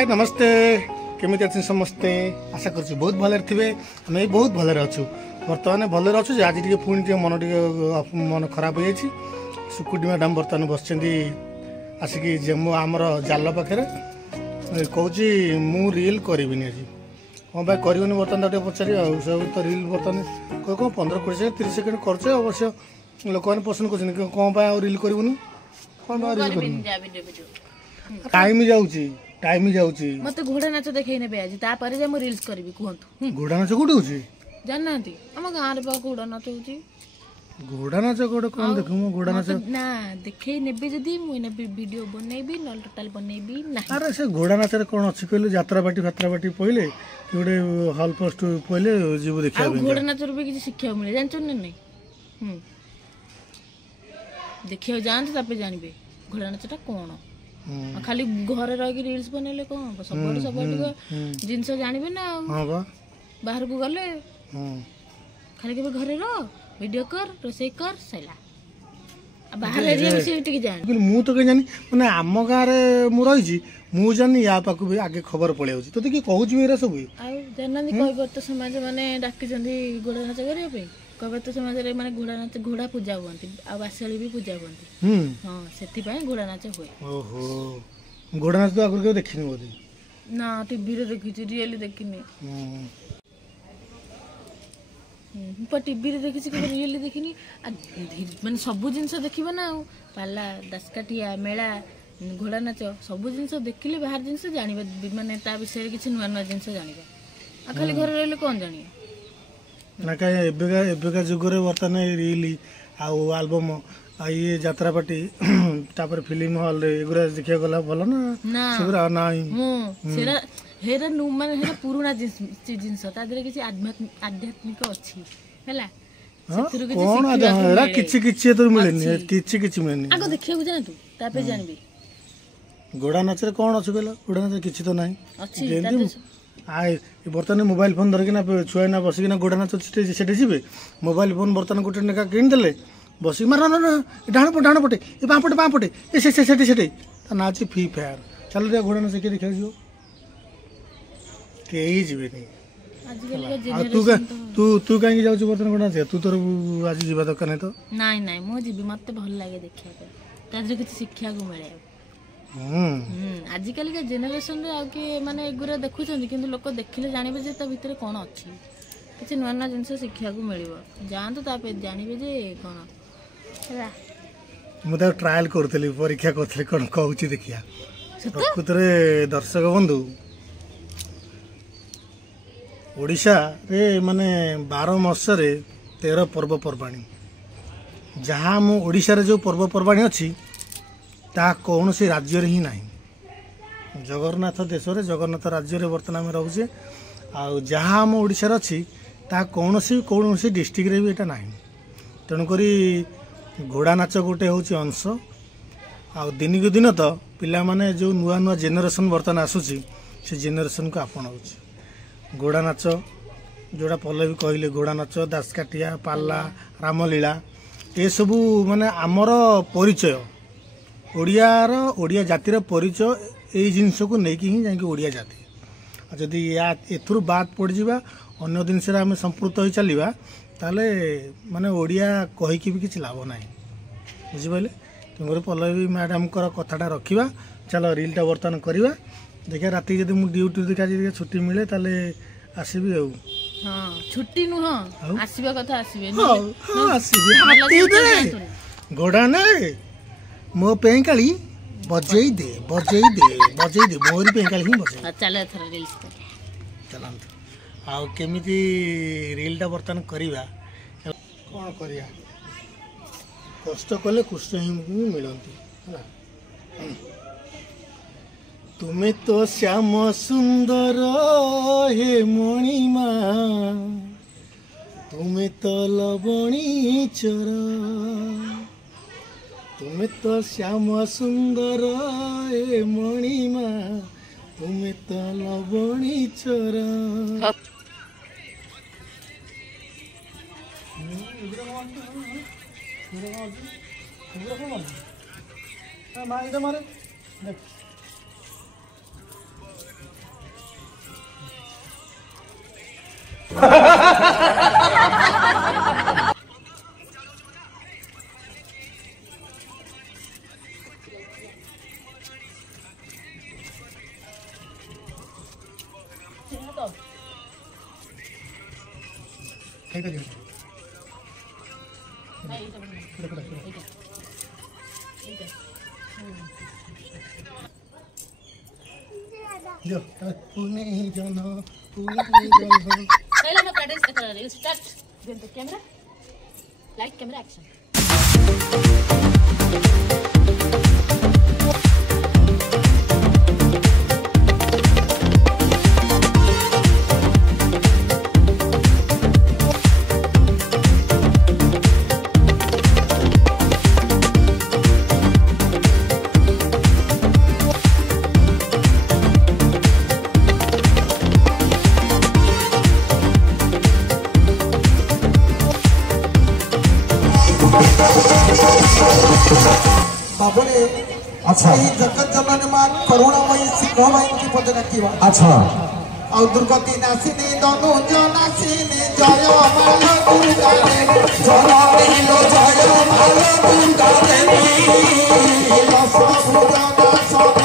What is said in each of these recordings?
हाय नमस्ते केमी अच्छे समस्ते आशा कर बहुत भले थे आम बहुत भले अच्छु बर्तमान भले अच्छु आज टे पुणी मन टे मन खराब हो जाए सुकुटी मैडम बर्तमान बस आसिकी आमर जाल पाखे कौच मु रिल करी आज हाँ भाई करनी बर्तमान पचारि सब तो रिल बर्तमान कह 15-20 सेकेंड 30 सेकेंड कर अवश्य लोक मैंने पसंद कर कौन रिल करूनी कौन टाइम जाऊँगी टाइम जाऊँगी मत घोड़ा नाच देखई नेबे आज तापर जे म रील्स करबी कहंतु घोड़ा नाच कोठी होची जाननांती हम गां रे बा घोड़ा नाच होची घोड़ा नाच कोड कोन देखु म घोड़ा नाच ना देखई नेबे जदी मु ने वीडियो बनेबी न टोटल बनेबी ना अरे से घोड़ा नाच रे कोन अछि कहले यात्रा बाटी पहिले गोटे हॉल पोस्ट पहिले जीव देखिया घोड़ा नाच रे किछि शिक्षा मिले जानचो न नै देखियो जानत तापे जानबे घोड़ा नाचटा कोन खाली घर रही रील्स बनैले कौन सब जिनस जानबे ना बाहर को गले खाली के घरे रह वीडियो कर रोसे कर सैला बाहर एरिया विषय टिक जान मु तो के जानी माने आम गां रे मु रही छी मु जानी या पाकु भी आगे खबर पळे होची तो की कहू छी एरा सब आ जाननी कहबो तो समाज माने डाकी जंदी गोड़ा नाच करिया पे कहबे तो समाज रे माने घोड़ा नाच घोड़ा पूजा होंती आ बासळी भी पूजा होंती हां सेति पय घोड़ा नाच होय ओहो घोड़ा नाच तो आगर के देखिनी बोदी ना टीवी रे देखि छी रियली देखिनी पर टीवी रे देखि छी के रियली देखिनी माने सब जिंस देखिबो ना पाला दसकाटिया मेला घोड़ा नाच सब जिंस देखिले बाहर जिंस जानिबे माने ता विषय रे किछि नुवा नुवा जिंस जानिबे आ खाली घर रहले कोन जानिए ना कहीं एबेका जुगरे बर्तमान रिल आलबम ये यात्रा पार्टी तापर फिल्म हॉल एगुरा देखिया गला भलो ना सेगुरा नाही सेरा हेरा नु माने हेरा पुराना जिंस ता देरे किछि आध्यात्मिक अछि हैला सेथुरु किछि कोन हेरा किछि तो मिलेनी किछि मिलेनी आगो देखिया बुझा तू तापे जानबी घोड़ा नाच रे कोन अछि गेला घोड़ा नाच किछि तो नाही अछि आए बर्तमान मोबाइल फोन धरिकिना छुआ ना बसिकिना गोड़ा नाच सेठे जी मोबाइल फोन बर्तमान गोटे नेका किनिदेले बसिक मार ना डाण पटे ये बाँ पटे ये सेठे ना अच्छी फ्री फायर चल रे घोड़ा नाच किए देखा जीव कहीं जीवेनी तू कहीं जाऊँ बर्तमान घोड़ा नाच तू तोर आज जीवा दरकार नहीं तो नाई नाई मो जीवी मत भल लगे देखा किसी शिक्षा को मिले आजिकल का जेनेरेशन रे आके माने एगुरा देखुछन किंतु लोक देखिले जानिबे जे ता भितरे कोन अछि किछि नवा नवा जिंस शिक्षा को मिलिबो जान तो तापे जानिबे जे कोन हैला मुदा ट्रायल करथली परीक्षा करथली कोन कहूची देखिया प्रकृतरे दर्शक बंधु ओडिशा रे माने 12 मास रे 13 पर्व पर्वाणी जहां मु ओडिशा रे जो पर्व पर्वाणी अछि ता कौन से राज्य ही ना जगन्नाथ देश रे जगन्नाथ राज्य रे बर्तमान आम रोचे आम ओडिशा अच्छी ता कौन सी डिस्ट्रिक्ट रे भी एटा नाही तेणुक घोड़ा नाच गोटे हूँ अंश दिन को दिन तो पिला माने जो नुआ नुआ जेनेरेशन बर्तमान आसूची से जेनेरेशन को आपणाऊ घोड़ा नाच जोड़ा पल्ले भी कहले घोड़ा नाच दासकाटिया पाला रामलीला ये सबू माने आमर परिचय ओडिया जातिर परिचय यही जिनस को लेकिन ही जाकि ओडिया जाति जदि एथुर बात पड़ जा अन्य जिनस आम संपृक्त हो चलवा ताले माने ओडिया कहीकि भी किसी लाभ ना बुझिपारे तुम पल्लवी मैडम कथाटा रखा चलो रिलटा बर्तमान करवा देखिए राति जब मुझे ड्यूटी देखा छुट्टी मिले ताले आसबि छुट्टी नुह आसबा कथा घोड़ा ना मो पेंकाली बजई दे मोरी पेंकाली ही बजे चल एथरा रील्स चलंत आ केमिति रीलटा बर्तन करिवा कोन करिया कष्ट कले कृष्ण ही मिलंती हला तुम्हें तो श्याम सुंदर हे मणिमा तुम्हें तो लवणी चर तुम्हें तो श्याम सुंदर ए मणिमा तुम्हें तो लवणी चर मारे Camera, light, camera, action. बाबुले अच्छा ही जगत जननी मां करुणामयी सिंहमयी की पद डाकिवा अच्छा और दुर्गति नासिनी दनु जनासिनी जय माल दुर्गा देवी जय माल दुर्गा देवी सब जगत सब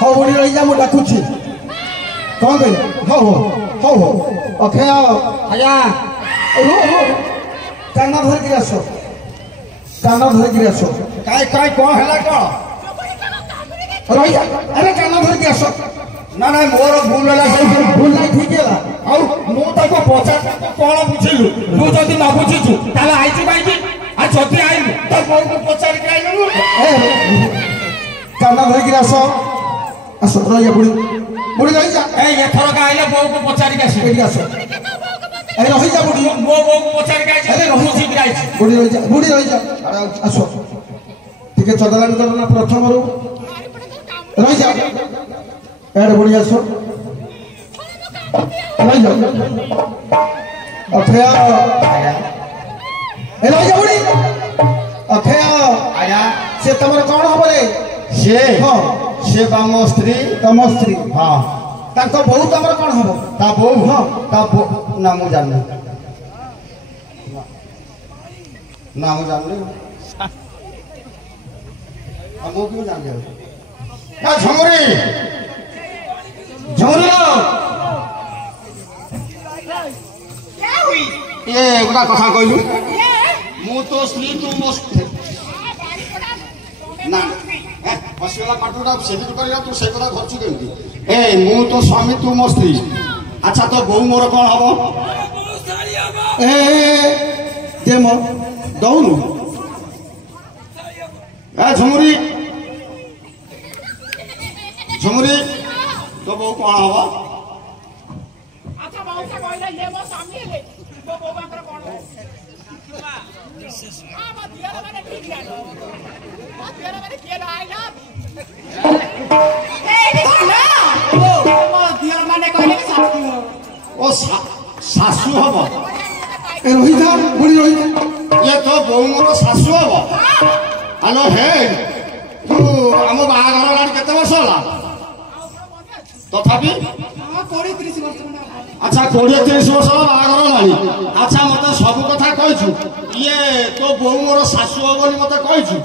हो बुढ़ी रही जा मुझे डाकुची कौन कहले हो ओखे आया काना धर के आसो काय कौन हैला को रही जा अरे काना धर के आसो ना मोर भूल होला भूल नहीं ठीक है और मु ताको पचा कोन बुझिलु तू जदी ना बुझिछु ताले आइछि बाइछि आ जदी आइलु त को पचार के आइलु काना धर के आसो रही बुढ़ी रही जा एथर का आइले बो को पचार के आसो रही जा बुढ़ी बो को पचार के आइछि अरे रही छी गिराइछि बुढ़ी रही जा आसो ठीक चदला करना प्रथम रो रही जा एड बुढ़ी आसो रही जा अथया ए रही जा बुढ़ी अथया आया से तमर कोन हबरे से हां से बामो स्त्री तम स्त्री हां ताको बहु तमर कोन हबो ता बहु हां ता ना मु जानले हमो क्यों जान गए ना झमरी क्या हुई ये गोटा कथा कहलु मु तो स्त्री तू मो ना हसिला काटुटा सेबित करिया तू से कथा धरछु केमती ए मु तो स्वामी तू मो स्त्री अच्छा तो बहु मोर कोन हबो ए दे मो दौनु ए झमुरी तो बहु कोन हबो अच्छा बहु से कहले ये मो स्वामी ले तो बहु बाकर कोन हो हां मत दिया मैंने ठीक है मत दिया मैंने किया आई लव ए देखो ना वो मत दिया मैंने कहले ଶାଶୁ ହବ ଏ ରହିଥା ବୁଢୀ ରହିଥା ଇଏ ତୋ ବୋଉ ମୋର ଶାଶୁ ହବ ଆଲୋ ହେ ତୁ ଆମ ବାହାଘର ହେଲାଣି କେତେ ବର୍ଷ ହେଲା ତଥାପି ଆଚ୍ଛା 20-30 ବର୍ଷ ବାହାଘର ହେଲାଣି ଆଚ୍ଛା ମତେ ସବୁ କଥା କହିଛୁ ଇଏ ତୋ ବୋଉ ମୋର ଶାଶୁ ହବ ବୋଲି ମତେ କହିଛୁ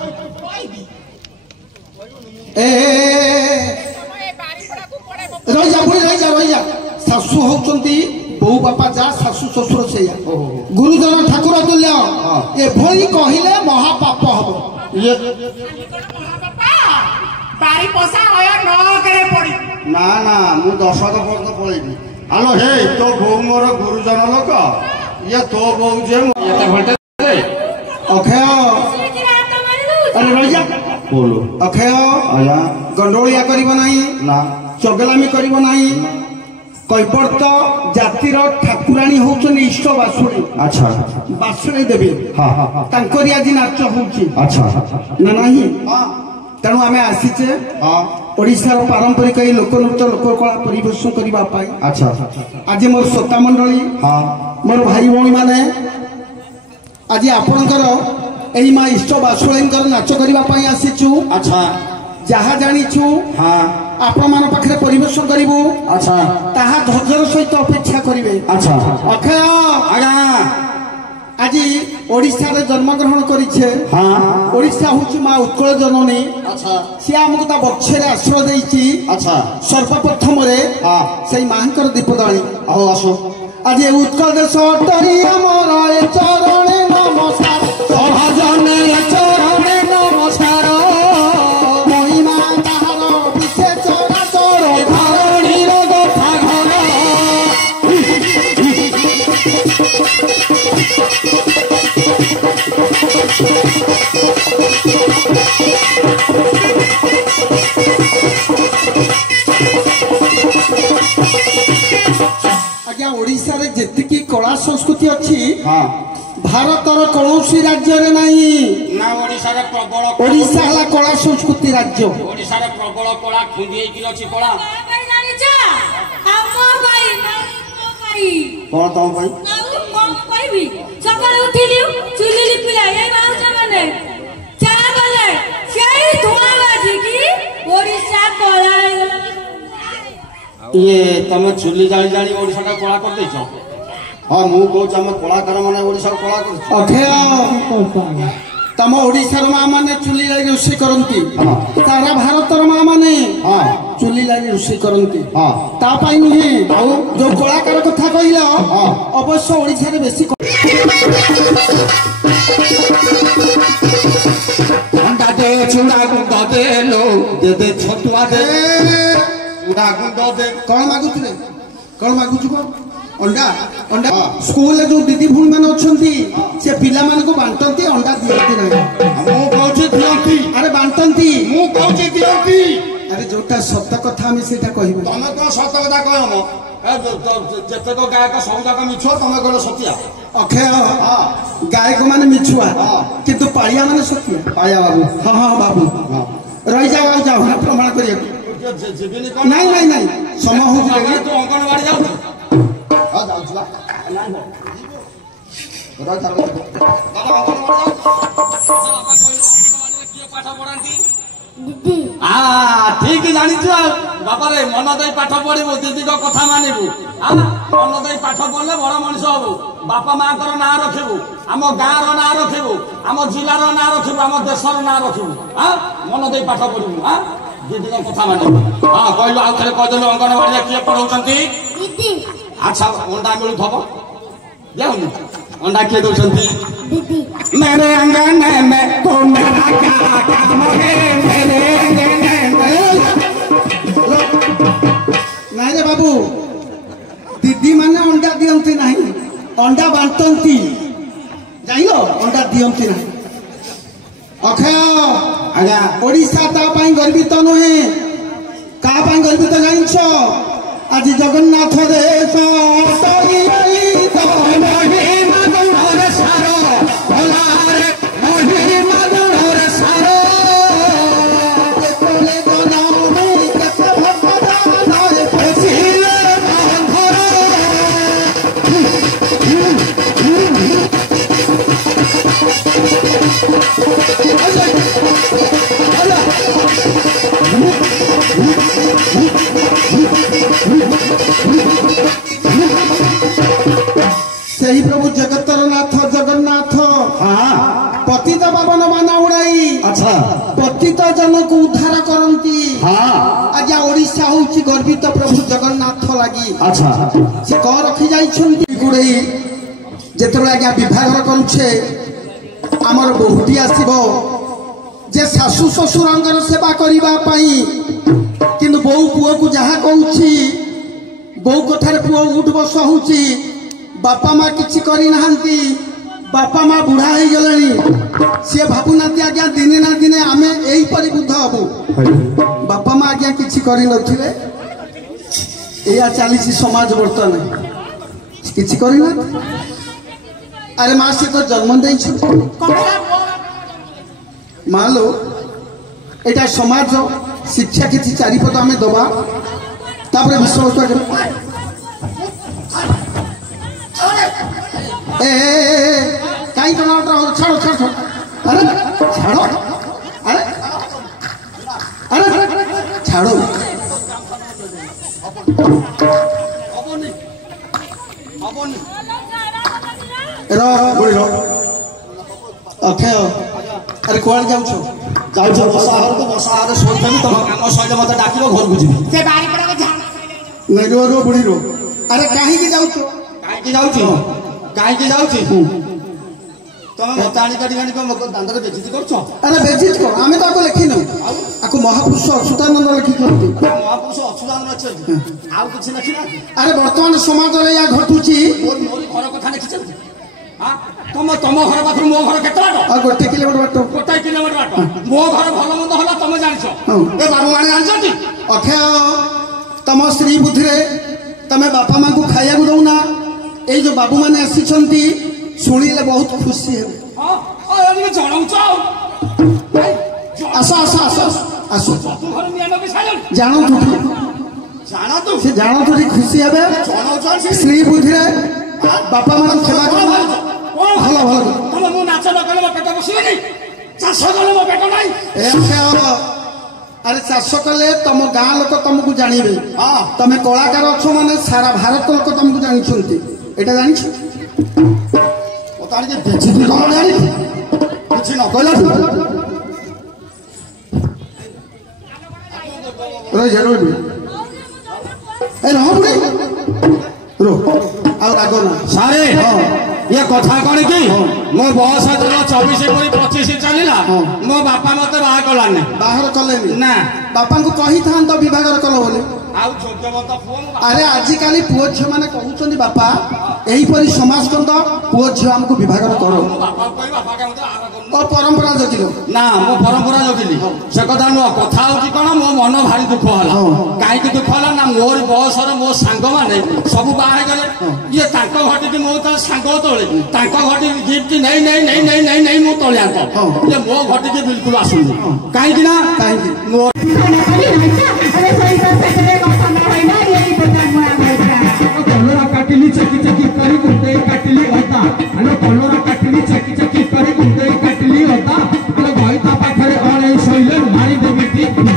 ରହିଯା ବୁଢୀ ରହିଯା ଶାଶୁ ହଉଛନ୍ତି ବୋଉ ବାପା ଯା ଶାଶୁ ଶ୍ୱଶୁର ସେଇଆ ଗୁରୁଜନ ଠାକୁର ତୁଲ୍ୟ ଏଭଳି କହିଲେ ମହାପାପ ହବ ନା ନା ମୁଁ ଦଶକ ପର୍ଯ୍ୟନ୍ତ ପଳେଇବି ଆଲୋ ହେ ତୋ ବୋଉ ମୋର ଗୁରୁଜନ ଲୋକ ଇଏ ତୋ ବୋଉ ଯେ ଅକ୍ଷୟ ଆରେ ରହିଯା ଅକ୍ଷୟ ଗଣ୍ଡୋଳିଆ କରିବ ନାହିଁ ନା ଚଗଲାମି କରିବ ନାହିଁ কৈବର୍ତ୍ତ ଜାତିର ଠାକୁରାଣୀ ହଉଛନ୍ତି ଇଷ୍ଟ ବାସୁଣୀ ଆଚ୍ଛା ବାସୁଣୀ ଦେବୀ ତାଙ୍କରି ଆଜି ନାଚ ହଉଛି ଆଚ୍ଛା ନା ନାହିଁ ତେଣୁ ଆମେ ଆସିଛେ ଓଡ଼ିଶାର ପାରମ୍ପରିକ ଏଇ ଲୋକନୃତ୍ୟ ଲୋକକଳା ପରିବେଷଣ କରିବା ପାଇଁ ଆଚ୍ଛା ଆଜି ମୋର ଶ୍ରୋତା ମଣ୍ଡଳୀ ମୋର ଭାଇ ଭଉଣୀ ମାନେ ଆଜି ଆପଣଙ୍କର ଏଇ ମା ଇଷ୍ଟ ବାସୁଳୀଙ୍କର ନାଚ କରିବା ପାଇଁ ଆସିଛୁ ଆଚ୍ଛା ଯାହା ଜାଣିଛୁ ଆପଣ ମାନଙ୍କ ପାଖରେ ପରିବେଷଣ କରିବୁ ଆଚ୍ଛା ତାହା ଧୈର୍ଯ୍ୟର ସହିତ ଅପେକ୍ଷା କରିବେ ଆଚ୍ଛା ଅକ୍ଷୟ ଆଜ୍ଞା ଆଜି ଓଡ଼ିଶାରେ ଜନ୍ମଗ୍ରହଣ କରିଛେ ଓଡ଼ିଶା ହଉଛି ମା ଉତ୍କଳ ଜନନୀ ସିଏ ଆମକୁ ତା ବକ୍ଷରେ ଆଶ୍ରୟ ଦେଇଛି ଆଚ୍ଛା ସର୍ବପ୍ରଥମରେ ସେଇ ମାଙ୍କର ଦୀପଦାଳୀ ହଉ ଆସୁ ଆଜି ଉତ୍କଳ ଦେଶ ଟରି ଆମର ଏ ଚରଣେ ନମସ୍କାର ସହଜନେ ଚରଣେ ନମସ୍କାର ମହିମା ତାହାର ବିଶେ ଚରାଚର ଧରଣୀର କଥା ଘର ଆଜ୍ଞା ଓଡ଼ିଶାରେ ଯେତିକି କଳା ସଂସ୍କୃତି ଅଛି ଭାରତର କୌଣସି ରାଜ୍ୟରେ ନାହିଁ ନା ଓଡ଼ିଶାରେ ପ୍ରବଳ ଓଡ଼ିଶା ହେଲା କଳା ସଂସ୍କୃତି ରାଜ୍ୟ ଓଡ଼ିଶାରେ ପ୍ରବଳ କଳା ଖୁନ୍ଦି ହେଇକି ଅଛି କଳା କଣ ତମ ପାଇଁ କହିବି ସକାଳେ ଉଠିଲି ଚୁଲି ଲିପିଲା ଏଇ ମାଉସା ମାନେ ଚା କଲେ ସେଇ ଧୂଆଁ ବାଜିକି ଓଡ଼ିଶା କଳା ଇଏ ତମେ ଚୁଲି ଜାଳି ଜାଳି ଓଡ଼ିଶାଟା କଳା କରିଦେଇଛ ହଁ ମୁଁ କହୁଛି ଆମ କଳାକାର ମାନେ ଓଡ଼ିଶାର କଳା କରୁଛୁ ଅକ୍ଷୟ ତମ ଓଡ଼ିଶାର ମା ମାନେ ଚୁଲି ଲାଗି ରୋଷେଇ କରନ୍ତି ସାରା ଭାରତର ମା ମାନେ ଚୁଲି ଲାଗି ରୋଷେଇ କରନ୍ତି ତା ପାଇଁ ନୁହେଁ ଆଉ ଯୋଉ କଳାକାର କଥା କହିଲ ଅବଶ୍ୟ ଓଡ଼ିଶାରେ ବେଶୀ ଅଣ୍ଡା ଦେ ଚୁଡ଼ା ଗୁଣ୍ଡ ଦେ ଲୋ ଦେ ଛତୁଆ ଦେ ଚୁଡ଼ା ଗୁଣ୍ଡ ଦେ କଣ ମାଗୁଥିଲେ କଣ ମାଗୁଛୁ କଣ ଅଣ୍ଡା ଅଣ୍ଡା ସ୍କୁଲରେ ଯୋଉ ଦିଦି ଭଉଣୀ ମାନେ ଅଛନ୍ତି ସେ ପିଲାମାନଙ୍କୁ ବାଣ୍ଟନ୍ତି ଅଣ୍ଡା ଦିଅନ୍ତି ନାହିଁ ମୁଁ କହୁଛି ଦିଅନ୍ତି ଆରେ ବାଣ୍ଟନ୍ତି ମୁଁ କହୁଛି ଦିଅନ୍ତି ଆରେ ଯୋଉଟା ସତ କଥା ଆମେ ସେଇଟା କହିବୁ ତମେ କଣ ସତ କଥା କହିବ ଯେତେକ ଗାୟକ ସବୁ ଯାକ ମିଛ ତମେ କହିଲ ସତିଆ ଅକ୍ଷୟ ଗାୟକ ମାନେ ମିଛୁଆ କିନ୍ତୁ ପାଳିଆ ମାନେ ସତିଆ ପାଳିଆ ବାବୁ ହଁ ବାବୁ ରହିଯାଉ ଆଉ ଯାଉ ନା ପ୍ରମାଣ କରିବାକୁ ନାଇଁ ନାଇଁ ନାଇଁ ସମୟ ହଉଛି ଅଙ୍ଗନବାଡି ଯାଉଛି ଠିକ ଜାଣିଛୁ ଆଉ ବାପାରେ ମନ ଦେଇ ପାଠ ପଢିବୁ ଦିଦିଙ୍କ କଥା ମାନିବୁ ମନ ଦେଇ ପାଠ ପଢିଲେ ବଡ ମଣିଷ ହବୁ ବାପା ମାଙ୍କର ନାଁ ରଖିବୁ ଆମ ଗାଁର ନାଁ ରଖିବୁ ଆମ ଜିଲ୍ଲାର ନାଁ ରଖିବୁ ଆମ ଦେଶର ନାଁ ରଖିବୁ ମନ ଦେଇ ପାଠ ପଢିବୁ ଦିଦିଙ୍କ କଥା ମାନିବୁ କହିଲୁ ଆଉ ଥରେ କହିଦେଲୁ ଅଙ୍ଗନବାଡିରେ କିଏ ପଢଉଛନ୍ତି ଆଚ୍ଛା ଅଣ୍ଡା ମିଳୁଥିବ ଯାଉନି ଅଣ୍ଡା କିଏ ଦଉଛନ୍ତି मेरे अंगन में तो मेरा क्या काम है मेरे अंगन में नहीं रे बाबू दीदी माने अंडा दियंती नहीं अंडा बांटती जाइलो अंडा दियंती नहीं अक्षय आज्ञा ओडिशा ता पाई गर्वित नुहे का पाई गर्वित जानिछ आज जगन्नाथ देश हूँ गर्वित प्रभु जगन्नाथ लगी अच्छा से कह रखी जाई जिते आज्ञा विभाग करुछे आमर बहुटी आसब जे शाशु शशुर सेवा करने किंतु बहु पुओ को जहाँ कहूँ बहु कथार पुओ उठ बस हो बापा माँ किसी करना बापा माँ बुढ़ा हो गले सी भावुना आज्ञा दिने ना दिने आम यहीपरि बुद्ध हबू बापा माँ आज्ञा किसी कर चली समाज बर्तमान किसी करना अरे माँ से तो जन्म दे माँ लो यहाँ समाज शिक्षा किसी चारिपद आम दबा तापर विश्व कहीं छाड़ो छाड़ो अरे छाड़ो अरे अरे छाड़ो अक्षय अरे कौन जाऊ बसाहर तो बसाहर शोधनी तुम कम सैले मत डाक घर को जी नहीं रो बुढ़ी रो अरे कहीं जाऊ कहीं जाऊ तुम मत आनी दांत बेजित कर अरे बेजित कर आम तो लिखिन आपको महापुरुष अच्युतानंद लिखित महापुरुष अच्युतानंद आउ कि लिखिना अरे बर्तमान समाज या घटुची मोर घर कथा लिखिछन तुम तुम घर पाखर मो घर केत बाट गोटे किलोमीटर बाट गोटे किलोमीटर बाट मो घर भल मंद होला तुम जानिछ ए बाबू माने जानछती अक्षय तुम स्त्री बुद्धि रे तमे बापा मां को खाया को दउना ए जो बाबू माने आसीछंती सुनिले बहुत खुशी हे हां ए जणाउछ आसा आसा आसा आसो तू घर मियानो के साइलन जानो तू से जानो तू खुशी हेबे जणाउछ स्त्री बुद्धि रे बापा मां सेवा कर भल भल तुम मु नाच न कले पेट बसिबेनी चाष कले मो पेट नाही ए अरे चाष कले तुम गाँ लोक तुमको जानवे तुम कलाकार अच्छ माने सारा भारत लोक तुमको जानी एटा जानी बेचित कौन जानी किसी न कहला रो और आगो ना सारे ये कथा कौन कि मो बस 24 चलला मो बापा मत बाहर कलानी बाहर कले ना बापा को कही था तो विभाग कल बोले अरे आजिकाली पुओ झील मैंने कहते बापा यहीपरि समाज कर पुओ झील आमको विभाग कर परंपरा जगिल ना मो परंपरा जगिली से कथा नुह कथा कौन मो मन भारी दुख है कहीं दुख है ना मोर बयस मो सांग मैंने सब बाहर गले ये घटी मो सांग तले घटी गिफ्ट नहीं नहीं नहीं नहीं नहीं नहीं मो तले ये मो घटी की बिल्कुल आसुनी कहीं ना मो कलरा काटिली चकी चकी करी गुंडे काटिली होता अरे कलरा काटिली चकी चकी करी गुंडे काटिली होता अरे गईता पाखरे अरे शैले मारी देबीती अरे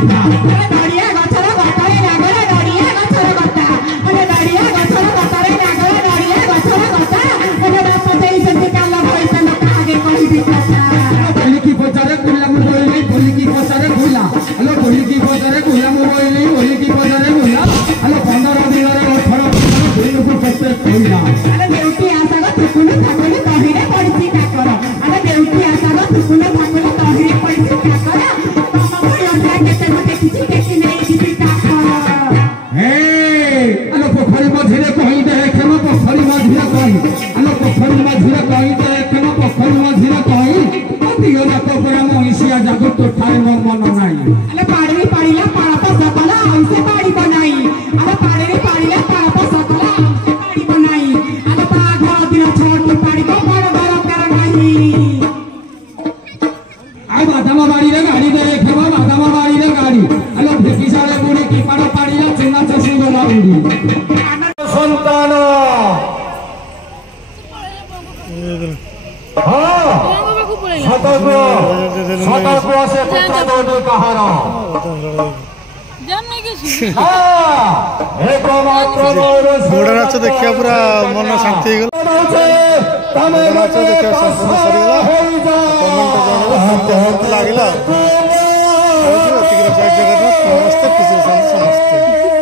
गड़िया गछर गतरे लागले गड़िया गछर गता अरे गड़िया गछर गतरे लागले गड़िया गछर गता अरे बाप तेई से काला पैसा न आगे कहि भी कथा बोली की बजारे कुला मुरई बोली की बजारे कुला अरे बोली की बजारे कुला मुरई बोली की बजारे कुला अरे 15 दिन अरे देउटी आशा थुकुन थाकुन तहिरे पड़िछि काकर अरे देउटी आशा थुकुन थाकुन तहिरे पड़िछि काकर बाबा भयंकरा केते मते किछि देखि नै किछि काकर हे अलो पोखरी मझिरे कहि दे केनो पोखरी मझिरे कहि अलो पोखरी मझिरे कहि दे केनो पोखरी मझिरे कहि दियो ना को पर महिसिया जागो तो ठाई मन नाही अरे पाड़ी पाड़ीला पाप सकला ऐसे पाड़ी बनाई अरे पाड़ी पाड़ीला पाप सकला बादामा बाड़ी रे गाड़ी दे खेबा बादामा बाड़ी रे गाड़ी अलो ढेकी साले बुड़ी की पाड़ा पाड़ीला चिन्ना चसी गोला उड़ी संतान हां सतर्क से पुत्र दोनो कहारा जानने के हां एक मात्र मोर घोड़ा नाच देखिया पूरा मन शांति हो गला नाच देखिया सरी गला कमेंट जणो लागला जगन्नाथ नमस्ते किसी समस्ते